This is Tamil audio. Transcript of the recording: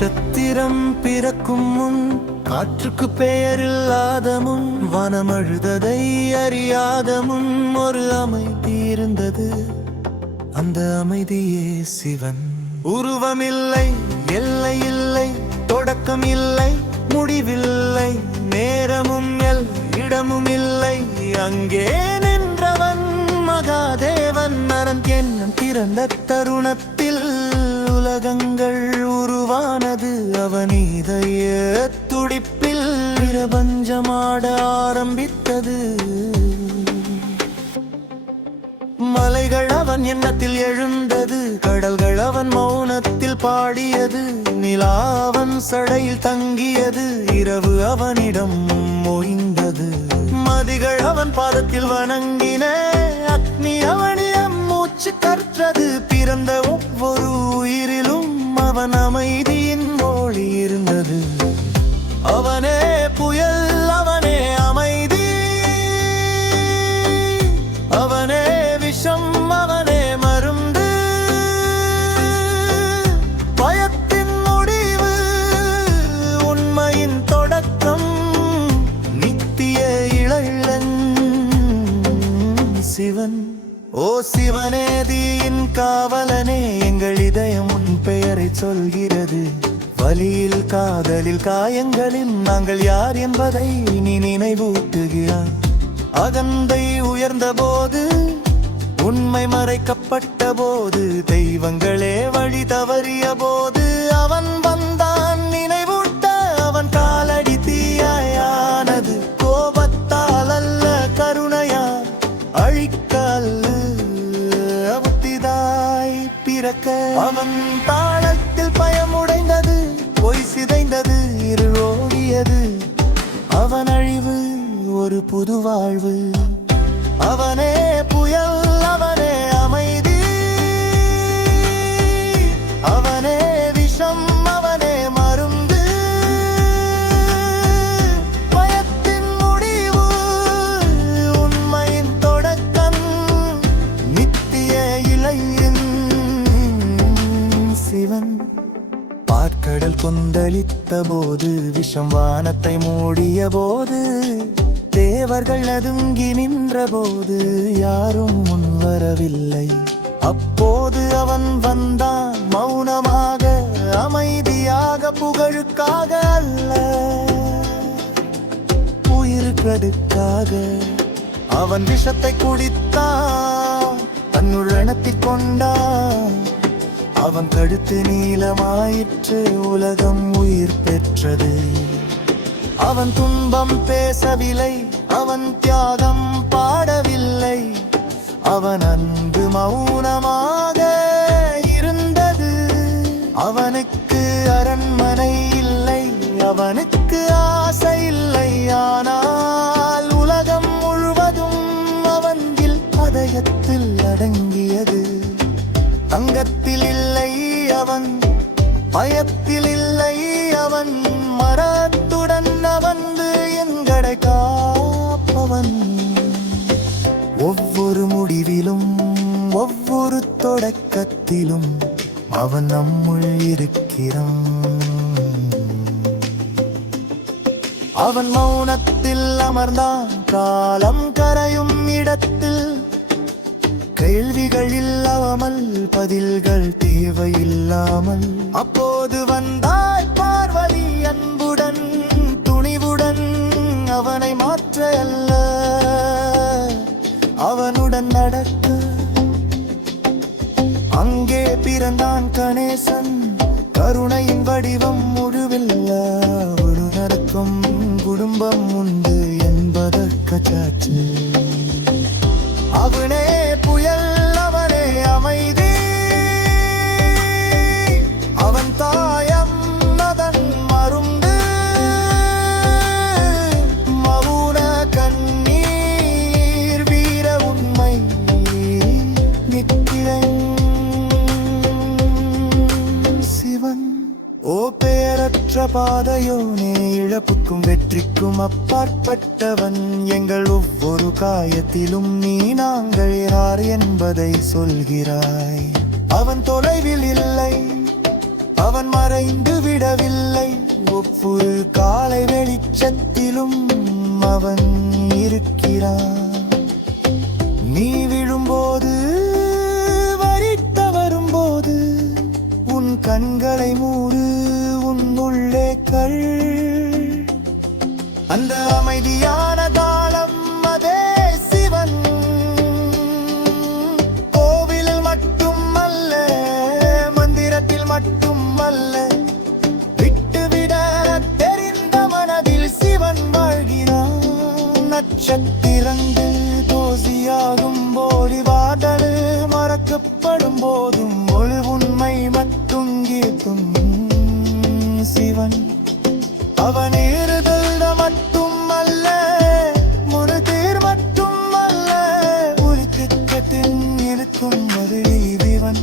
நட்சத்திரம் பிறக்கும் முன் காற்றுக்கு பெயரில்லாத முன் வனம் அழுததை அறியாத முன் ஒரு அமைதி இருந்தது. அந்த அமைதியே சிவன். உருவமில்லை, எல்லை இல்லை, தொடக்கம் இல்லை, முடிவில்லை, நேரமும் இடமும் இல்லை. அங்கே நின்றவன் மகாதேவன். நரன் எண்ணம் திறந்த தருணத்தில் உலகங்கள் உருவானது. அவன் இதய துடிப்பில் பிரபஞ்சமாட ஆரம்பித்தது. மலைகள் அவன் எண்ணத்தில் எழுந்தது, கடல்கள் அவன் மௌனத்தில் பாடியது, நிலா அவன் சடையில் தங்கியது, இரவு அவனிடம் மொய்ந்தது. மதிகள் அவன் பாதத்தில் வணங்கின, அக்னி அவனிடம் மூச்சு கற்றது. பிறந்த ஒவ்வொரு உயிரிலும் அவன் அமைதியின் மொழி இருந்தது. அவனே புயல், அவனே அமைதி, அவனே விஷம், அவனே மருந்து. பயத்தின் முடிவு, உண்மையின் தொடக்கம், நித்திய இளைஞன் சிவன். ஓ சிவனே, தீயின் காவலனே, எங்கள் இதயம் உன் பெயரை சொல்கிறது. வலியில், காதலில், காயங்களில் நாங்கள் யார் என்பதை நீ நினைவூட்டுகிறாய். அகந்தை உயர்ந்த போது, உண்மை மறைக்கப்பட்ட போது, தெய்வங்களே வழி தவறிய போது அவன் வந்தான் நினைவூட்ட. அவன் காலடி தீயானது, கோபத்தால் அல்ல கருணையால். அழிக்க அல்ல அவத்திதாய் பிறக்க. அவன் தாளத்தில் பயமுடைந்தது, பொய் சிதைந்தது, இருளோடியது. அவன் அழிவு ஒரு புது வாழ்வு. அவனே புயல், அவனே அமைதி, அவனே விஷம், அவனே மருந்து. பயத்தின் முடிவு, உண்மையின் தொடக்கம், நித்திய இளையின் சிவன். பாற்கடல் கொந்தளித்த போது, விஷம் வானத்தை மூடிய போது, தேவர்கள் நடுங்கி நின்ற போது யாரும் முன்வரவில்லை. அப்போது அவன் வந்தான் மௌனமாக, அமைதியாக, புகழுக்காக அல்ல உயிர்களுக்காக. அவன் விஷத்தை குடித்தான், தன்னுள் அணைத்துக் கொண்டான். அவன் கழுத்து நீளமாயிற்று, உலகம் உயிர் பெற்றது. அவன் துன்பம் பேசவில்லை, அவன் தியாகம் பாடவில்லை, அவன் அன்பு மௌனமாக இருந்தது. அவனுக்கு அரண்மனை இல்லை, அவனுக்கு ஆசை இல்லை, ஆனால் உலகம் முழுவதும் அவனில் அதயத்தில் அடங்கியது. தங்கத்தில் இல்லை அவன், பயத்தில் இல்லை அவன், மரத்துடன் அவந்து எங்களை காப்பவன். ஒவ்வொரு முடிவிலும், ஒவ்வொரு தொடக்கத்திலும் அவன் நம்முள் இருக்கிறான். அவன் மௌனத்தில் அமர்ந்தான், காலம் கரையும் இடத்தில். கேள்விகள் இல்லாமல், பதில்கள் தேவையில்லாமல். அப்போது வந்தாய் பார்வதி, அன்புடன், துணிவுடன், அவனை மாற்ற அல்ல அவனுடன் நடக்க. அங்கே பிறந்தான் கணேசன், கருணையின் வடிவம் முழுவில்ல. ஒரு நடக்கும் குடும்பம் உண்டு என்பதற்கு சாட்சி. அவனே புயல், அவனே அமைதி, அவன் தாயம் அதன் மருந்து. மவுன கண்ணீர், வீர உண்மை, நித்திரன் சிவன். ஓ பெயரற்ற பாதையோனே, இழப்புக்கும் வெற்றிக்கும் அப்பாற்பட்டவன். எங்கள் ஒவ்வொரு காயத்திலும் நீ நாங்கள் யார் என்பதை சொல்கிறாய். அவன் தொலைவில் இல்லை, அவன் மறைந்து விடவில்லை, ஒவ்வொரு காலை வெளிச்சத்திலும் அவன் இருக்கிறான். நீ விழும்போது வரித்த வரும்போது உன் கண்களை மூடு, உன் உள்ளே கள். அந்த அமைதியான காலம் அதே சிவன். கோவிலில் மட்டும் அல்ல, மந்திரத்தில் மட்டும் அல்ல, விட்டுவிட தெரிந்த மனதில் சிவன் வாழ்கிறான். நட்சத்திரங்கள் தோசியாகும் போடி வாடல் மறக்கப்படும் போதும் ஒரு உண்மை மட்டும் கேட்கும் சிவன். அவன் ஏறுதல் மட்டும் அல்ல, ஒரு தேர் மட்டும் அல்ல, ஒரு திட்டத்தின் இருக்கும் ஒரு இவன்.